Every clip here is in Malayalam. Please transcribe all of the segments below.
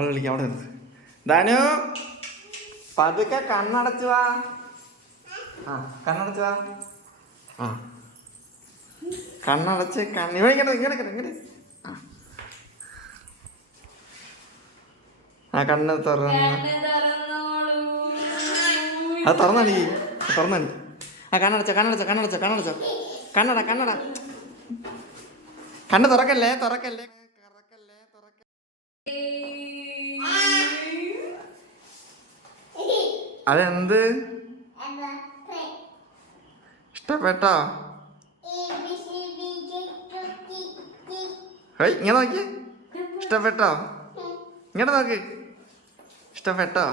വിളിക്കാം അവിടെ നിന്ന്. ധനു പതുക്കെ കണ്ണടച്ചു വാ. ആ കണ്ണടച്ചു വാ. ആ കണ്ണടച്ച് ഇങ്ങനെ ആ കണ്ണ് തുറന്ന് അത് തുറന്നടി ആ കണ്ണടച്ചോ കണ്ണട കണ്ണ് തുറക്കല്ലേ അതെന്ത് ഇഷ്ടപ്പെട്ടോ? ഇങ്ങനെ നോക്കിയേ. ഇഷ്ടപ്പെട്ടോ? ഇങ്ങോട്ട് നോക്ക്. ഇഷ്ടപ്പെട്ടോ?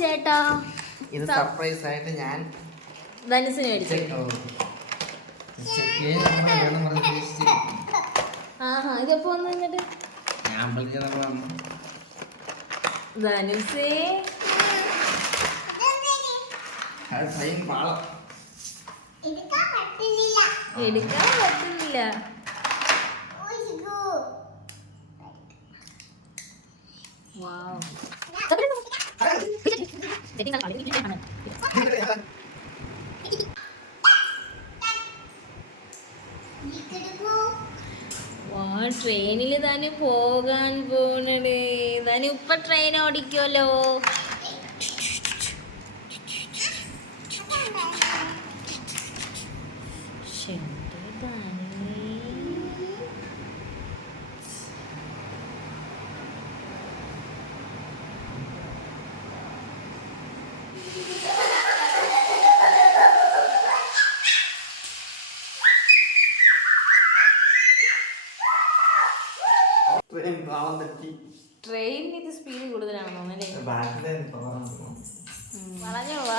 ചേട്ടാ ഇത് സർപ്രൈസ് ആയിട്ട് ഞാൻ ധനുസിന് മേടിച്ചു. ഇതെപ്പോ വന്നിട്ട് ധനുസേ എടുക്കാൻ പറ്റുന്നില്ല. ട്രെയിനിൽ തന്നെ പോകാൻ പോണേ. തന്നെ ഇപ്പൊ ട്രെയിൻ ഓടിക്കുമല്ലോ. ട്രെയിനിന് ഇത് സ്പീഡ് കൂടുതലാണെന്ന് തോന്നുന്നല്ലേ. വളഞ്ഞു പോവാ.